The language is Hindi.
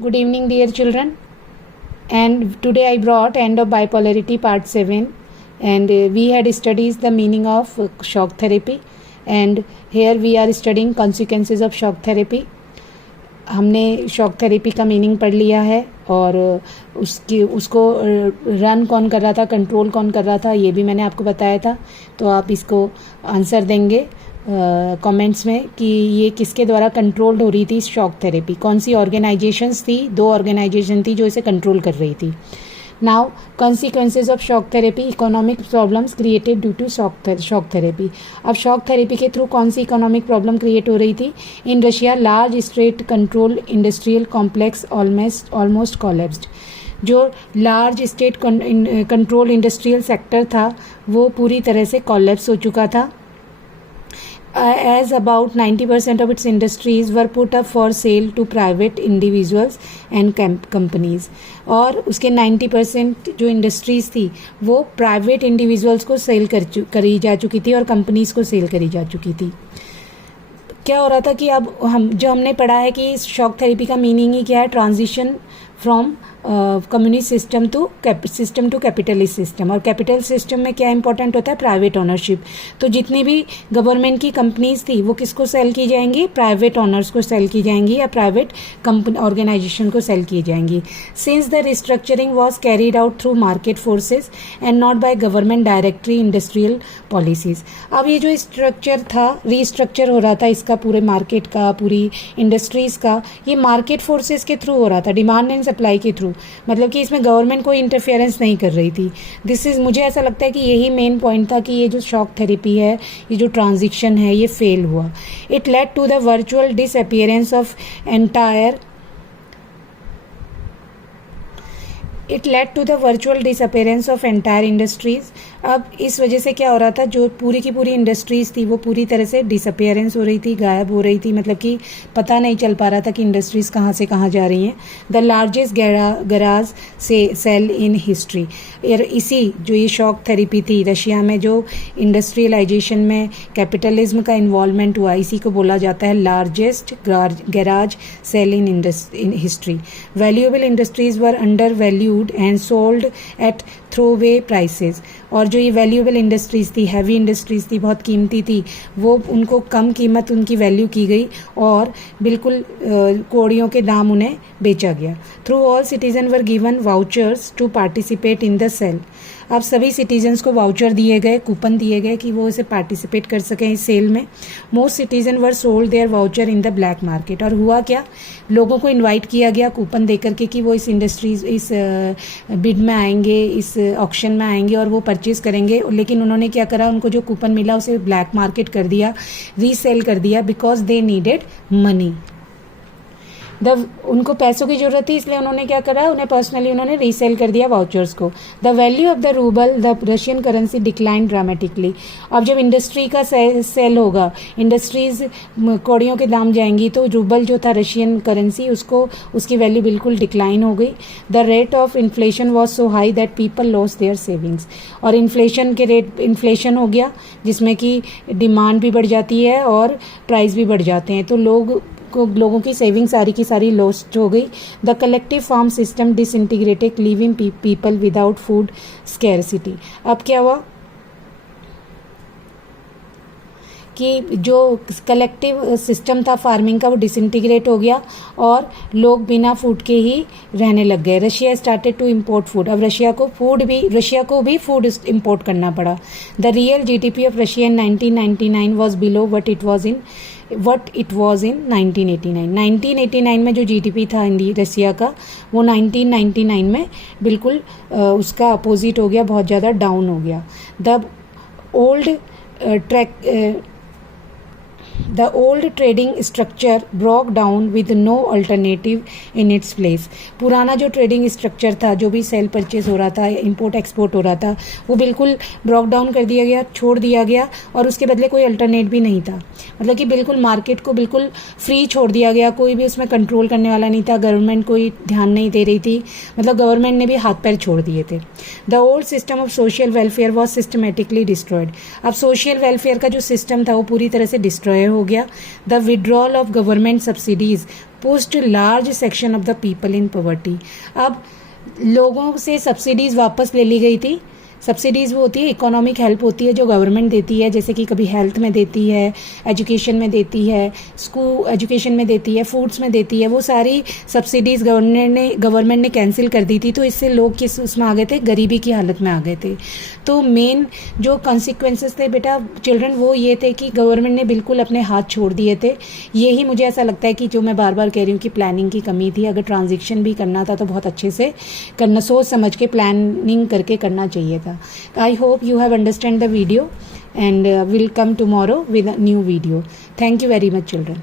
Good evening, dear children. And today I brought End of Bipolarity Part 7. And we had studied the meaning of shock therapy. And here we are studying consequences of shock therapy. हमने शॉक थेरेपी का मीनिंग पढ़ लिया है और उसको रन कौन कर रहा था, कंट्रोल कौन कर रहा था, ये भी मैंने आपको बताया था. तो आप इसको आंसर देंगे कमेंट्स में कि ये किसके द्वारा कंट्रोल्ड हो रही थी शॉक थेरेपी, कौन सी ऑर्गेनाइजेशंस थी. 2 ऑर्गेनाइजेशन थी जो इसे कंट्रोल कर रही थी. Now consequences of shock therapy, economic problems created due to shock therapy. अब शॉक थेरेपी के थ्रू कौन सी इकोनॉमिक प्रॉब्लम क्रिएट हो रही थी. In Russia large state control industrial complex almost collapsed. जो large state control industrial sector था वो पूरी तरह से कोलैप्स हो चुका था. As about 90% of its industries were put up for sale to private individuals and companies. और उसके 90% जो इंडस्ट्रीज़ थी वो प्राइवेट इंडिविजुअल्स को सेल करी जा चुकी थी और कंपनीज़ को सेल करी जा चुकी थी. क्या हो रहा था कि अब हमने पढ़ा है कि शॉक थेरेपी का मीनिंग ही क्या है, transition from communist system to capitalist system. और कैपिटल सिस्टम में क्या इंपॉर्टेंट होता है, प्राइवेट ओनरशिप. तो जितनी भी गवर्नमेंट की कंपनीज थी वो किसको सेल की जाएंगी, प्राइवेट ओनर्स को सेल की जाएंगी या प्राइवेट कंपनी ऑर्गेनाइजेशन को सेल की जाएंगी. Since the restructuring was carried out through market forces and not by government directory industrial policies. अब ये जो स्ट्रक्चर था, रीस्ट्रक्चर हो रहा था इसका, पूरे मार्केट का, पूरी इंडस्ट्रीज का, ये मार्केट फोर्सेज के थ्रू हो रहा था, डिमांड एंड सप्लाई के थ्रू. मतलब कि इसमें गवर्नमेंट कोई इंटरफेरेंस नहीं कर रही थी. मुझे ऐसा लगता है कि यही मेन पॉइंट था कि ये जो शॉक थेरेपी है, ये जो ट्रांजिशन है, ये फेल हुआ. It led to the virtual disappearance of entire industries. अब इस वजह से क्या हो रहा था, जो पूरी की पूरी इंडस्ट्रीज़ थी वो पूरी तरह से डिसअपियरेंस हो रही थी, गायब हो रही थी. मतलब कि पता नहीं चल पा रहा था कि इंडस्ट्रीज़ कहाँ से कहाँ जा रही हैं. द लार्जेस्ट गैराज से सेल इन हिस्ट्री. इसी जो ये शॉक थेरेपी थी, रशिया में जो इंडस्ट्रियलाइजेशन में कैपिटलिज्म का इन्वॉल्वमेंट हुआ, इसी को बोला जाता है largest garage sale in history. Valuable industries were undervalued and sold at throwaway prices. और जो ये वैल्यूएबल इंडस्ट्रीज़ थी, हैवी इंडस्ट्रीज़ थी, बहुत कीमती थी, वो उनको कम कीमत उनकी वैल्यू की गई और बिल्कुल कौड़ियों के दाम उन्हें बेचा गया. Through all citizen were given vouchers to participate in the sale. अब सभी सिटीजन्स को वाउचर दिए गए, कूपन दिए गए कि वो इसे पार्टिसिपेट कर सकें इस सेल में. Most citizen were sold there voucher in the black market. और हुआ क्या, लोगों को इनवाइट किया गया कूपन दे करके कि वो इस बिड में आएंगे, इस ऑक्शन में आएंगे और वो परचेज करेंगे. लेकिन उन्होंने क्या करा, उनको जो कूपन मिला उसे ब्लैक मार्केट कर दिया, रीसेल कर दिया, बिकॉज दे नीडेड मनी. उनको पैसों की जरूरत थी, इसलिए उन्होंने क्या करा, उन्हें पर्सनली उन्होंने रीसेल कर दिया वाउचर्स को. The value of the rouble, the Russian currency decline dramatically. अब जब इंडस्ट्री का सेल होगा, इंडस्ट्रीज कौड़ियों के दाम जाएंगी, तो रूबल जो था रशियन करेंसी, उसकी वैल्यू बिल्कुल डिक्लाइन हो गई. The rate of inflation was so high that people loss their savings. और इन्फ्लेशन हो गया जिसमें कि डिमांड भी बढ़ जाती है और प्राइस भी बढ़ जाते हैं, तो लोगों की सेविंग सारी की सारी लॉस्ट हो गई. The collective farm system disintegrated, living people without food scarcity. अब क्या हुआ कि जो कलेक्टिव सिस्टम था फार्मिंग का, वो डिसइंटीग्रेट हो गया और लोग बिना फूड के ही रहने लग गए. Russia started to import food. अब रशिया को भी फूड इम्पोर्ट करना पड़ा. The real GDP of Russia in 1999 was below what it was in 1989. 1989 में जो जीडीपी था रशिया का, वो 1999 में बिल्कुल उसका अपोजिट हो गया, बहुत ज़्यादा डाउन हो गया. The old trading structure broke down with no alternative in its place. पुराना जो ट्रेडिंग स्ट्रक्चर था, जो भी सेल परचेज हो रहा था, इंपोर्ट एक्सपोर्ट हो रहा था, वो बिल्कुल ब्रोक डाउन कर दिया गया, छोड़ दिया गया और उसके बदले कोई अल्टरनेट भी नहीं था. मतलब कि बिल्कुल मार्केट को बिल्कुल फ्री छोड़ दिया गया, कोई भी उसमें कंट्रोल करने वाला नहीं था, गवर्नमेंट कोई ध्यान नहीं दे रही थी, मतलब गवर्नमेंट ने भी हाथ पैर छोड़ दिए थे. The old system of social welfare was systematically destroyed. अब सोशल वेलफेयर का जो सिस्टम था वो पूरी तरह से डिस्ट्रॉय हो गया, the withdrawal of government subsidies pushed large section of the people in poverty. अब लोगों से सब्सिडीज़ वापस ले ली गई थी। सब्सिडीज़ वो होती है, इकोनॉमिक हेल्प होती है जो गवर्नमेंट देती है, जैसे कि कभी हेल्थ में देती है, एजुकेशन में देती है, स्कूल एजुकेशन में देती है, फूड्स में देती है। वो सारी सब्सिडीज़ गवर्नमेंट ने कैंसिल कर दी थी। तो इससे लोग किस उसमें आ गए थे, गरीबी की हालत में आ गए थे। तो मेन जो कॉन्सिक्वेंसेस थे बेटा चिल्ड्रन, वो ये थे कि गवर्नमेंट ने बिल्कुल अपने हाथ छोड़ दिए थे। यही मुझे ऐसा लगता है कि जो मैं बार बार कह रही हूँ कि प्लानिंग की कमी थी। अगर ट्रांजिशन भी करना था तो बहुत अच्छे से करना, सोच समझ के प्लानिंग करके करना चाहिए था। I hope you have understand the video and will come tomorrow with a new video. Thank you very much children.